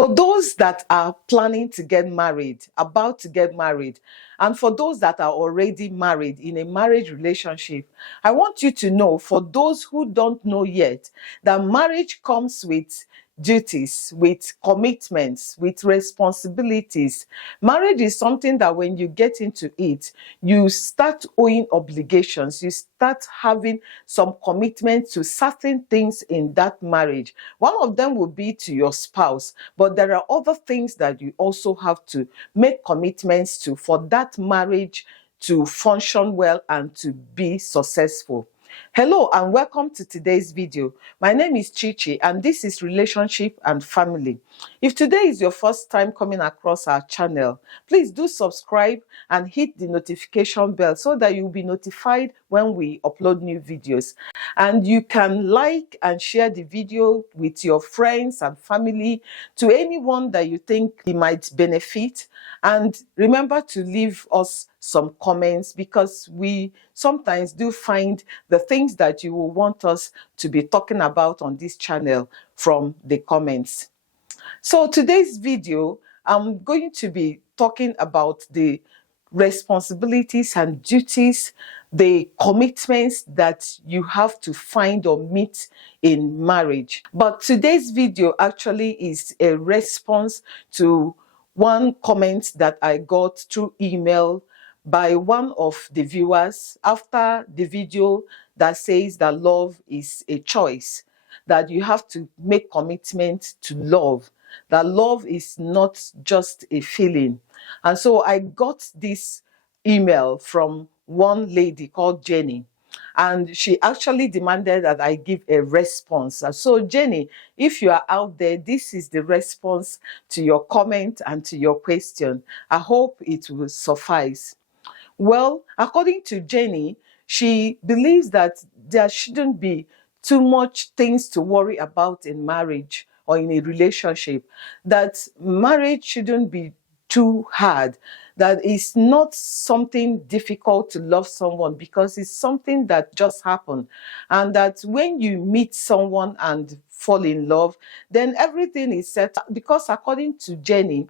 For those that are planning to get married, about to get married, and for those that are already married in a marriage relationship, I want you to know, for those who don't know yet, that marriage comes with duties, with commitments, with responsibilities. Marriage is something that when you get into it, you start owing obligations, you start having some commitment to certain things in that marriage. One of them will be to your spouse, but there are other things that you also have to make commitments to for that marriage to function well and to be successful. Hello and welcome to today's video. My name is Chichi and this is Relationship and Family. If today is your first time coming across our channel, please do subscribe and hit the notification bell so that you'll be notified when we upload new videos. And you can like and share the video with your friends and family, to anyone that you think it might benefit. And remember to leave us some comments, because we sometimes do find the things that you will want us to be talking about on this channel from the comments. So today's video, I'm going to be talking about the responsibilities and duties, the commitments that you have to find or meet in marriage. But today's video actually is a response to one comment that I got through email by one of the viewers after the video that says that love is a choice, that you have to make commitment to love, that love is not just a feeling. And so I got this email from one lady called Jenny, and she actually demanded that I give a response. And so Jenny, if you are out there, this is the response to your comment and to your question. I hope it will suffice. Well, according to Jenny, she believes that there shouldn't be too much things to worry about in marriage or in a relationship, that marriage shouldn't be too hard, that it's not something difficult to love someone because it's something that just happened, and that when you meet someone and fall in love, then everything is set. Because according to Jenny,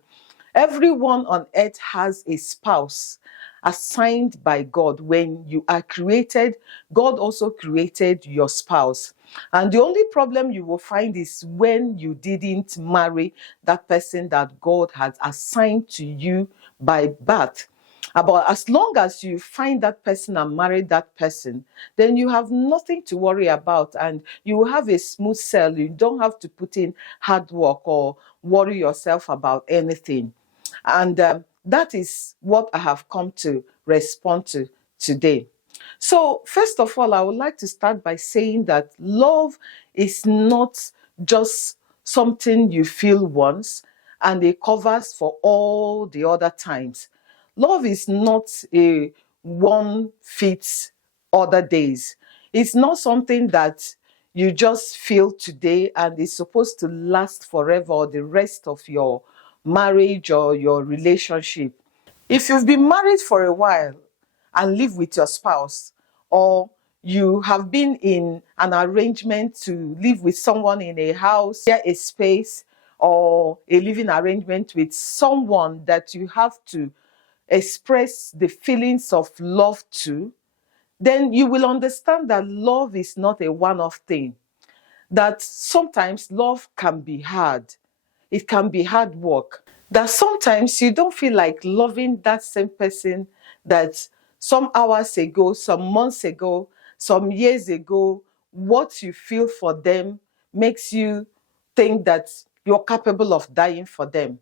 everyone on earth has a spouse assigned by God. When you are created, God also created your spouse. And the only problem you will find is when you didn't marry that person that God has assigned to you by birth. But as long as you find that person and marry that person, then you have nothing to worry about and you will have a smooth sail. You don't have to put in hard work or worry yourself about anything. And that is what I have come to respond to today. So first of all, I would like to start by saying that love is not just something you feel once and it covers for all the other times. Love is not a one fits other days. It's not something that you just feel today and it's supposed to last forever or the rest of your marriage or your relationship. If you've been married for a while and live with your spouse, or you have been in an arrangement to live with someone in a house, share a space, or a living arrangement with someone that you have to express the feelings of love to, then you will understand that love is not a one-off thing. That sometimes love can be hard. It can be hard work. That sometimes you don't feel like loving that same person that some hours ago, some months ago, some years ago, what you feel for them makes you think that you're capable of dying for them.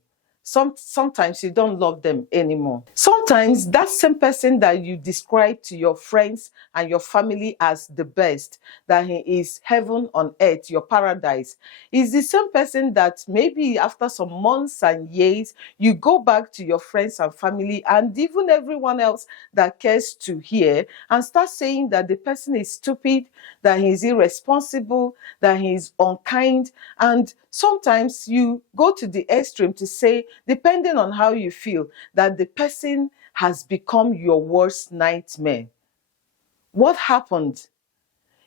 Sometimes you don't love them anymore. Sometimes that same person that you describe to your friends and your family as the best, that he is heaven on earth, your paradise, is the same person that maybe after some months and years, you go back to your friends and family and even everyone else that cares to hear and start saying that the person is stupid, that he is irresponsible, that he is unkind. And sometimes you go to the extreme to say, depending on how you feel, that the person has become your worst nightmare. What happened?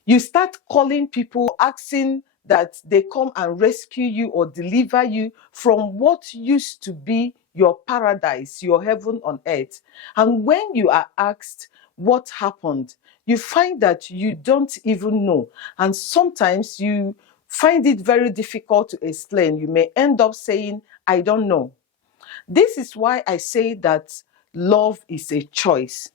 You start calling people, asking that they come and rescue you or deliver you from what used to be your paradise, your heaven on earth. And when you are asked what happened, you find that you don't even know. And sometimes you find it very difficult to explain. You may end up saying, I don't know. This is why I say that love is a choice.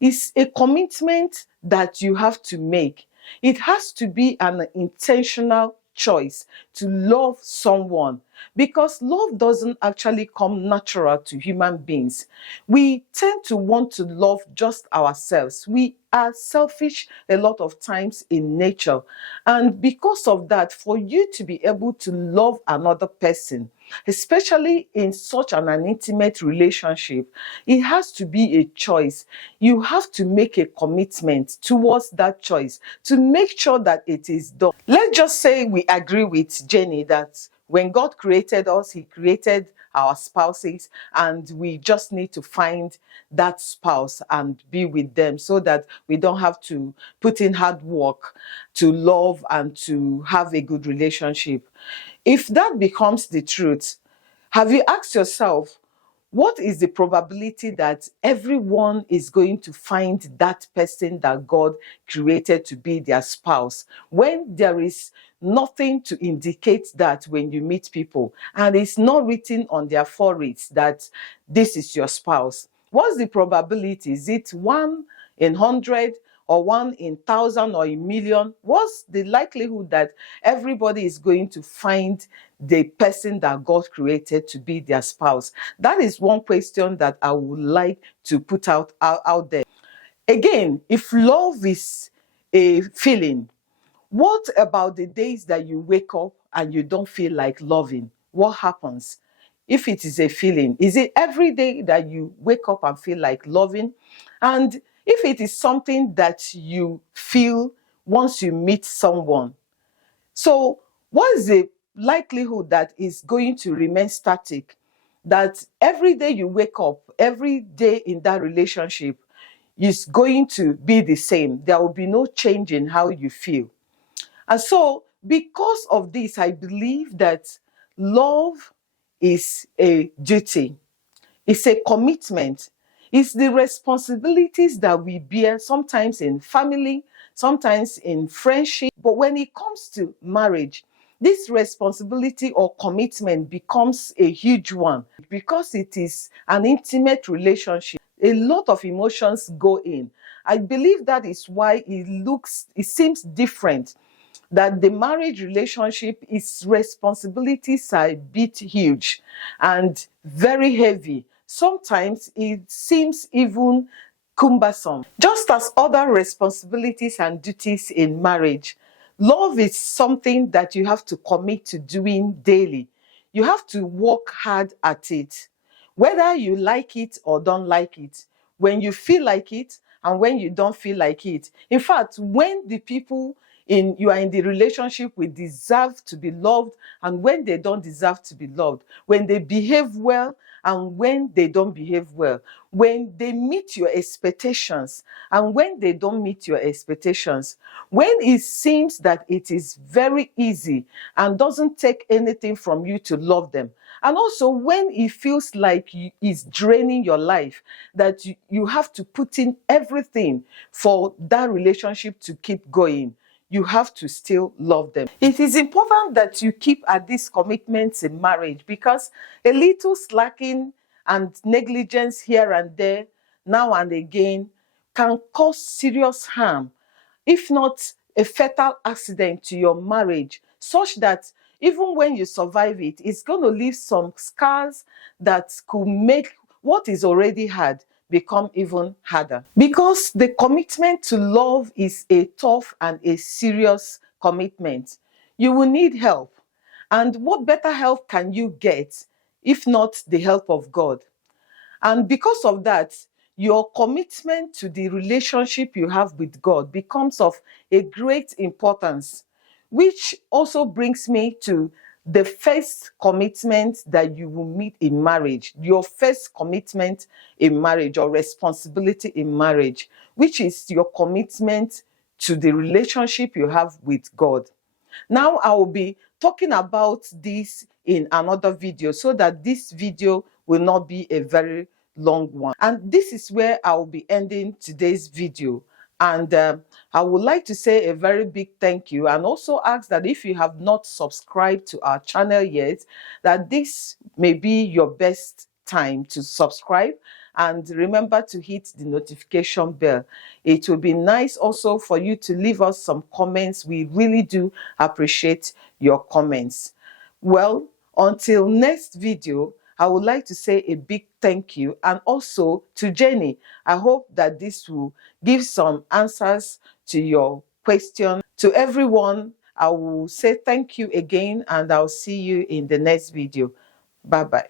It's a commitment that you have to make. It has to be an intentional choice to love someone, because love doesn't actually come natural to human beings. We tend to want to love just ourselves. We are selfish a lot of times in nature. And because of that, for you to be able to love another person, especially in such an intimate relationship, it has to be a choice. You have to make a commitment towards that choice to make sure that it is done. Let's just say we agree with Jenny that when God created us, He created our spouses, and we just need to find that spouse and be with them so that we don't have to put in hard work to love and to have a good relationship. If that becomes the truth, have you asked yourself, what is the probability that everyone is going to find that person that God created to be their spouse, when there is nothing to indicate that when you meet people and it's not written on their foreheads that this is your spouse? What's the probability? Is it 1 in 100 or 1 in 1,000 or a million? What's the likelihood that everybody is going to find the person that God created to be their spouse? That is one question that I would like to put out there. Again, if love is a feeling, what about the days that you wake up and you don't feel like loving? What happens? If it is a feeling, is it every day that you wake up and feel like loving? And if it is something that you feel once you meet someone, so what is the likelihood that is going to remain static? That every day you wake up, every day in that relationship is going to be the same. There will be no change in how you feel. And so, because of this, I believe that love is a duty, it's a commitment, it's the responsibilities that we bear, sometimes in family, sometimes in friendship. But when it comes to marriage, this responsibility or commitment becomes a huge one because it is an intimate relationship. A lot of emotions go in. I believe that is why it seems different, that the marriage relationship, its responsibilities are a bit huge and very heavy. Sometimes it seems even cumbersome. Just as other responsibilities and duties in marriage, love is something that you have to commit to doing daily. You have to work hard at it, whether you like it or don't like it, when you feel like it and when you don't feel like it. In fact, when the people you are in the relationship with deserve to be loved and when they don't deserve to be loved, when they behave well and when they don't behave well, when they meet your expectations and when they don't meet your expectations, when it seems that it is very easy and doesn't take anything from you to love them, and also when it feels like it's draining your life, that you have to put in everything for that relationship to keep going, you have to still love them. It is important that you keep at these commitments in marriage, because a little slacking and negligence here and there, now and again, can cause serious harm, if not a fatal accident to your marriage, such that even when you survive it, it's going to leave some scars that could make what is already hard become even harder. Because the commitment to love is a tough and a serious commitment. You will need help. And what better help can you get if not the help of God? And because of that, your commitment to the relationship you have with God becomes of a great importance, which also brings me to the first commitment that you will meet in marriage, your first commitment in marriage or responsibility in marriage, which is your commitment to the relationship you have with God. Now I will be talking about this in another video so that this video will not be a very long one. And this is where I will be ending today's video. And I would like to say a very big thank you, and also ask that if you have not subscribed to our channel yet, that this may be your best time to subscribe, and remember to hit the notification bell. It will be nice also for you to leave us some comments. We really do appreciate your comments. Well, until next video, I would like to say a big thank you, and also to Jenny. I hope that this will give some answers to your question. To everyone, I will say thank you again, and I'll see you in the next video. Bye bye.